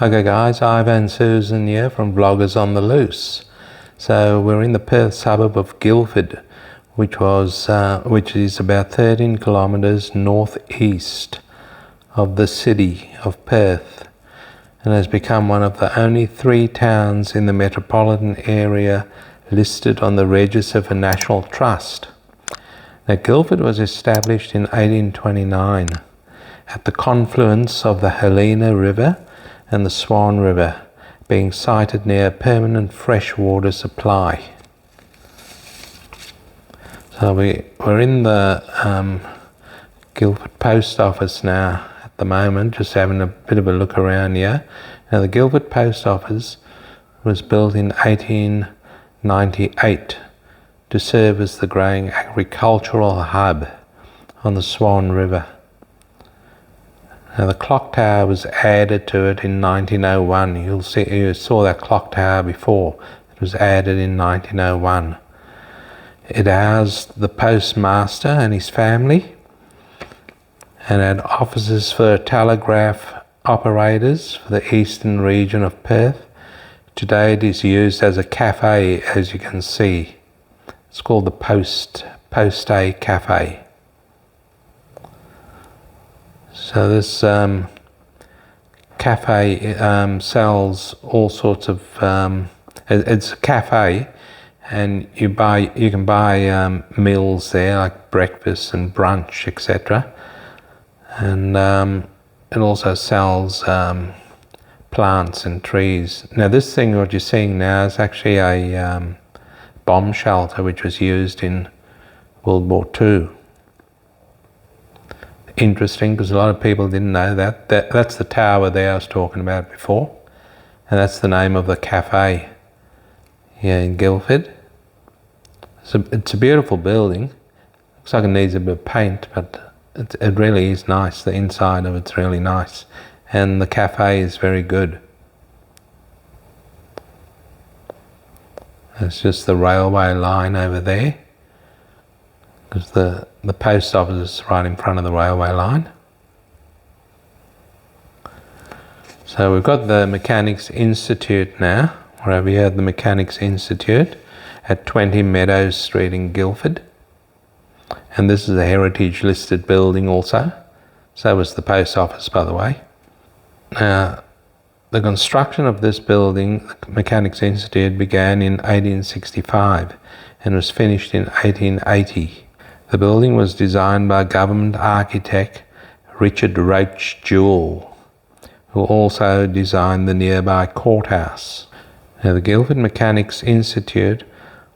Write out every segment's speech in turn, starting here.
Okay guys, Ivan and Susan here from Vloggers on the Loose. So we're in the Perth suburb of Guildford, which is about 13 kilometres northeast of the city of Perth, and has become one of the only 3 towns in the metropolitan area listed on the Register for National Trust. Now, Guildford was established in 1829 at the confluence of the Helena River and the Swan River, being sited near a permanent freshwater supply. So we're in the Guildford Post Office now at the moment, just having a bit of a look around here. Now, the Guildford Post Office was built in 1898 to serve as the growing agricultural hub on the Swan River. Now, the clock tower was added to it in 1901. You saw that clock tower before. It was added in 1901. It housed the postmaster and his family, and had offices for telegraph operators for the eastern region of Perth. Today it is used as a cafe, as you can see. It's called the Post A Cafe. So this cafe sells all sorts of. It's a cafe, and you can buy meals there, like breakfast and brunch, etc. And it also sells plants and trees. Now, this thing what you're seeing now is actually a bomb shelter which was used in World War II. Interesting, because a lot of people didn't know that. That's the tower there I was talking about before, and that's the name of the cafe here in Guildford. So it's a beautiful building. Looks like it needs a bit of paint, but it really is nice. The inside of it's really nice, and the cafe is very good. It's just the railway line over there, because the post office is right in front of the railway line. So we've got the Mechanics Institute now. We're over here at the Mechanics Institute at 20 Meadows Street in Guildford. And this is a heritage listed building also. So was the post office, by the way. Now, the construction of this building, the Mechanics Institute, began in 1865 and was finished in 1880. The building was designed by government architect Richard Roach Jewell, who also designed the nearby courthouse. Now, the Guildford Mechanics Institute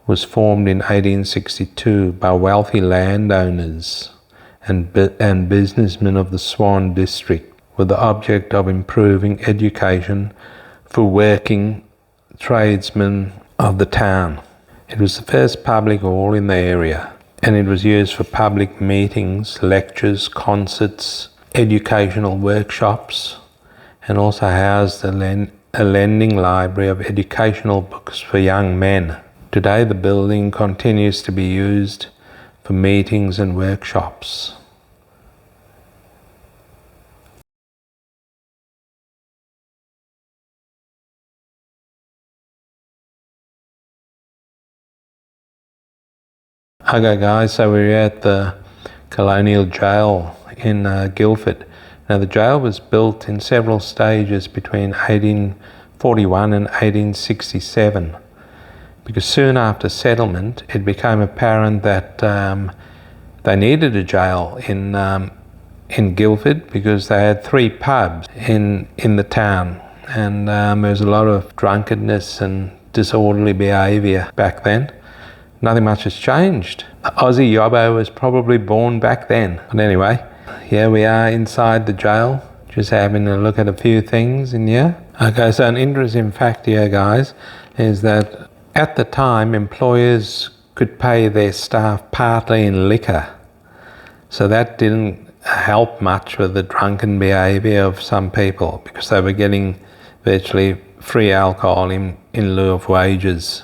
was formed in 1862 by wealthy landowners and businessmen of the Swan district, with the object of improving education for working tradesmen of the town. It was the first public hall in the area, and it was used for public meetings, lectures, concerts, educational workshops, and also housed a lending library of educational books for young men. Today the building continues to be used for meetings and workshops. Okay guys, so we're at the Colonial Jail in Guildford. Now, the jail was built in several stages between 1841 and 1867, because soon after settlement it became apparent that they needed a jail in Guildford, because they had 3 pubs in the town, and there was a lot of drunkenness and disorderly behaviour back then. Nothing much has changed. The Aussie yobbo was probably born back then. But anyway, here we are inside the jail, just having a look at a few things in here. Okay, so an interesting fact here, guys, is that at the time employers could pay their staff partly in liquor. So that didn't help much with the drunken behaviour of some people, because they were getting virtually free alcohol in lieu of wages.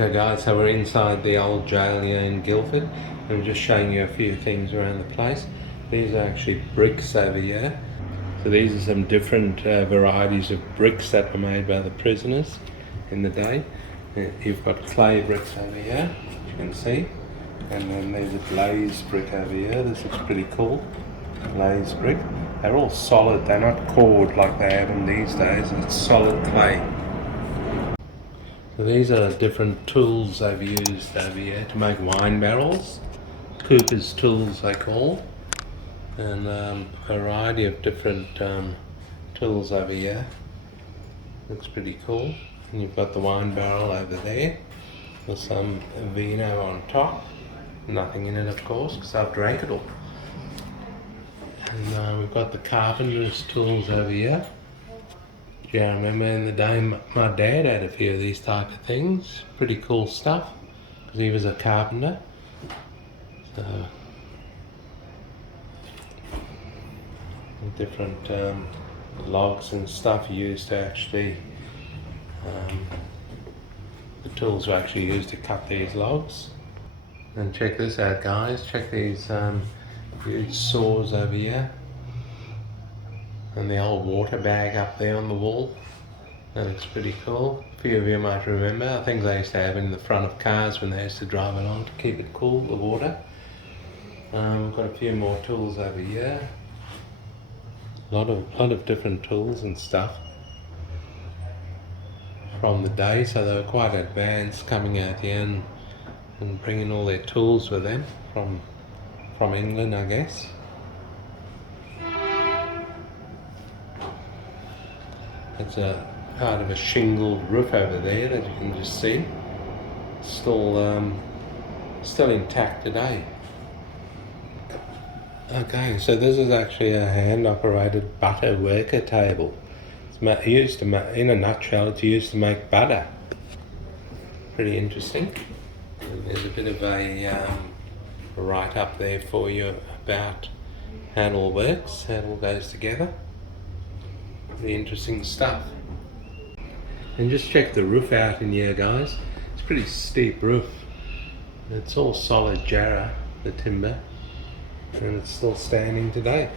Okay guys, so we're inside the old jail here in Guildford. I'm just showing you a few things around the place. These are actually bricks over here. So these are some different varieties of bricks that were made by the prisoners in the day. You've got clay bricks over here, as you can see. And then there's a glazed brick over here. This looks pretty cool. Glazed brick. They're all solid, they're not cored like they have in these days. It's solid clay. So these are different tools they've used over here to make wine barrels. Cooper's tools they call. And a variety of different tools over here. Looks pretty cool. And you've got the wine barrel over there with some vino on top. Nothing in it, of course, because I've drank it all. And we've got the carpenter's tools over here. Yeah, I remember in the day my dad had a few of these type of things. Pretty cool stuff, because he was a carpenter. So, different logs and stuff used to actually, the tools are actually used to cut these logs. And check this out guys, check these huge saws over here. And the old water bag up there on the wall. That looks pretty cool. A few of you might remember. I think they used to have it in the front of cars when they used to drive along to keep it cool, the water. We've got a few more tools over here. A lot of different tools and stuff from the day, so they were quite advanced coming out here and bringing all their tools with them from England, I guess. It's a part of a shingled roof over there that you can just see. Still intact today. Okay, so this is actually a hand-operated butter worker table. It's used to in a nutshell, it's used to make butter. Pretty interesting. And there's a bit of a write-up there for you about how it all works, how it all goes together. Pretty interesting stuff. And just check the roof out in here guys. It's a pretty steep roof. It's all solid jarrah, the timber, and it's still standing today.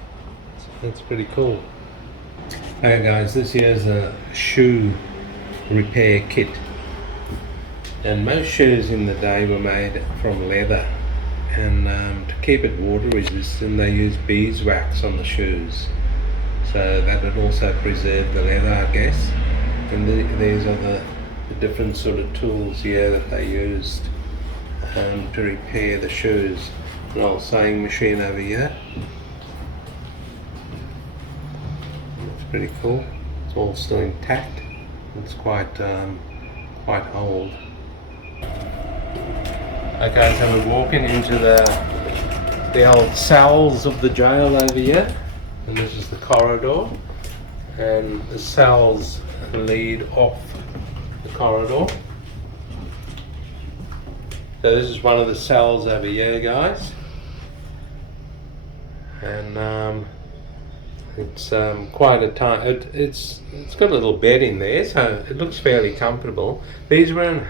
So that's pretty cool. Okay guys, this here's a shoe repair kit. And most shoes in the day were made from leather. And to keep it water resistant they use beeswax on the shoes. So that would also preserve the leather, I guess. And these are the different sort of tools here that they used to repair the shoes. An old sewing machine over here. It's pretty cool. It's all still intact. It's quite old. Okay, so we're walking into the old cells of the jail over here. And this is the corridor, and the cells lead off the corridor. So this is one of the cells over here guys, and it's quite a time. It's got a little bed in there, so it looks fairly comfortable. These weren't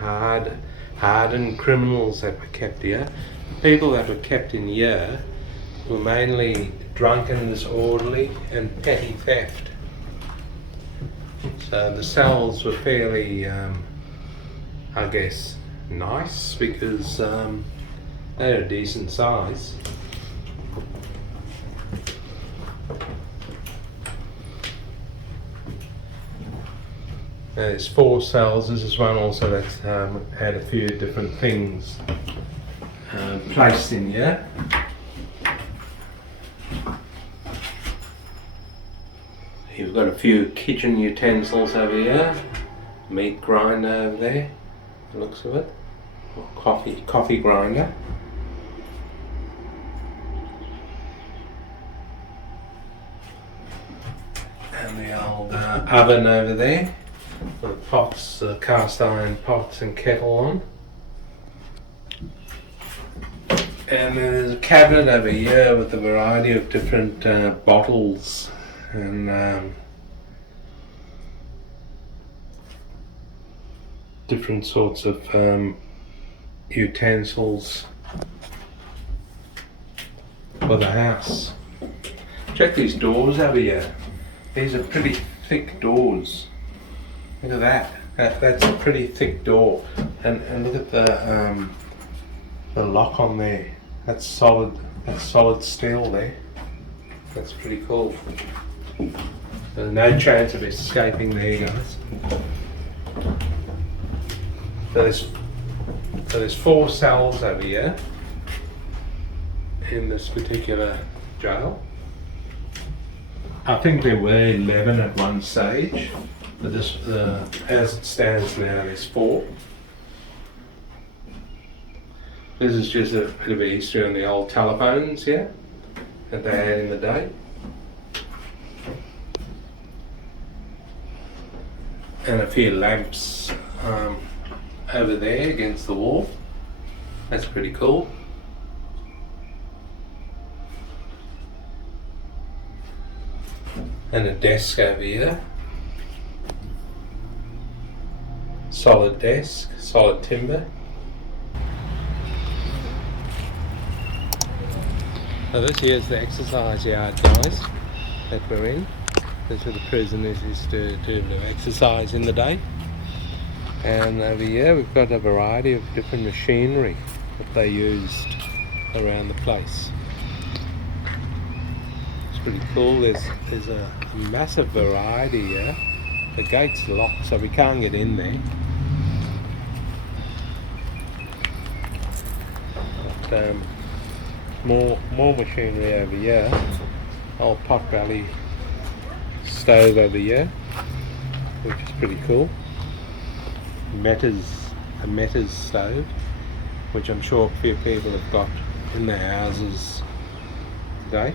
hardened criminals that were kept here. The people that were kept in here were mainly drunken, disorderly and petty theft. So the cells were fairly, I guess, nice because they're a decent size. There's 4 cells. This is one also that's had a few different things placed in here. You've got a few kitchen utensils over here, meat grinder over there, the looks of it, or coffee grinder. And the old oven over there, with pots, cast iron pots and kettle on. And there's a cabinet over here with a variety of different bottles and different sorts of utensils for the house. Check these doors over here. These are pretty thick doors. Look at that. That's a pretty thick door. And look at the lock on there. That's solid steel there. That's pretty cool. There's no chance of escaping there, guys. So there's 4 cells over here in this particular jail. I think there were 11 at one stage, but this, as it stands now, there's 4. This is just a bit of a history on the old telephones here that they had in the day. And a few lamps over there against the wall. That's pretty cool. And a desk over here. Solid desk, solid timber. So this here's the exercise yard, guys, that we're in. This is where the prisoners used to do exercise in the day. And over here we've got a variety of different machinery that they used around the place. It's pretty cool. There's a massive variety here. The gate's locked, so we can't get in there. But, more machinery over here. Old pot belly stove over here, which is pretty cool. A Metters stove, which I'm sure a few people have got in their houses today.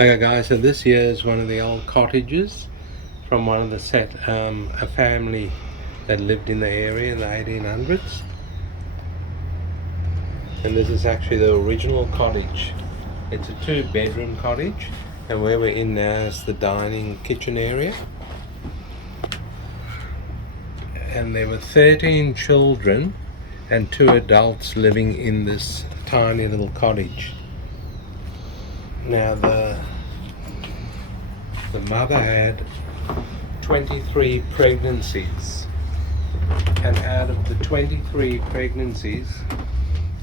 Okay guys, so this here is one of the old cottages from one of the a family that lived in the area in the 1800s. And this is actually the original cottage. It's a 2-bedroom cottage, and where we're in now is the dining kitchen area. And there were 13 children and 2 adults living in this tiny little cottage. Now the mother had 23 pregnancies, and out of the 23 pregnancies,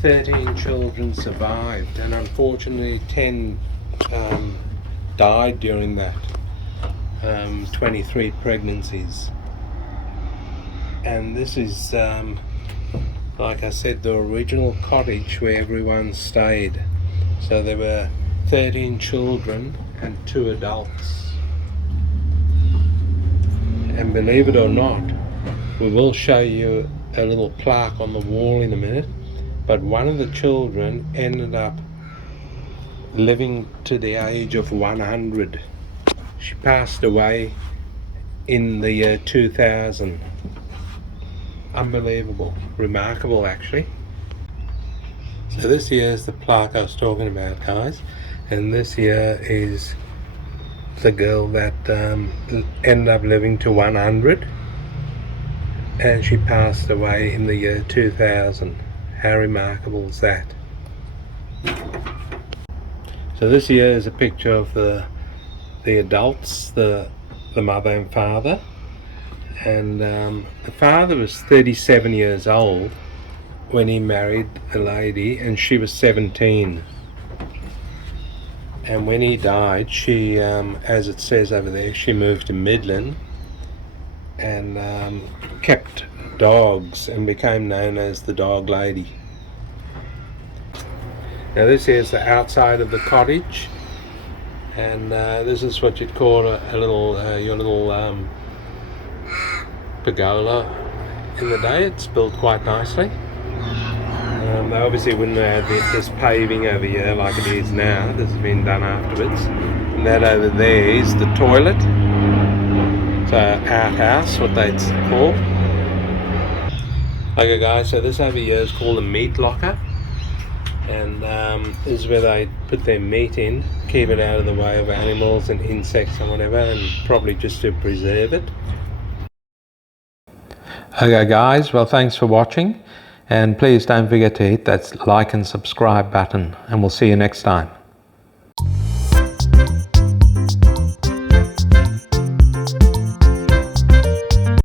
13 children survived, and unfortunately 10 died during that 23 pregnancies. And this is like I said, the original cottage where everyone stayed. So there were 13 children and 2 adults. And believe it or not, we will show you a little plaque on the wall in a minute, but one of the children ended up living to the age of 100. She passed away in the year 2000. Unbelievable, remarkable actually. So this here is the plaque I was talking about, guys, and this here is the girl that ended up living to 100, and she passed away in the year 2000. How remarkable is that? So this here is a picture of the adults, the mother and father, And the father was 37 years old when he married the lady, and she was 17. And when he died, she, as it says over there, she moved to Midland and kept dogs and became known as the dog lady. Now this is the outside of the cottage, and this is what you'd call a little, your little pergola in the day. It's built quite nicely. They obviously wouldn't have had this paving over here like it is now. This has been done afterwards. And that over there is the toilet. It's an outhouse, what they'd call. Okay guys, so this over here is called a meat locker. And this is where they put their meat in, keep it out of the way of animals and insects and whatever, and probably just to preserve it. Okay guys, well thanks for watching, and please don't forget to hit that like and subscribe button, and we'll see you next time.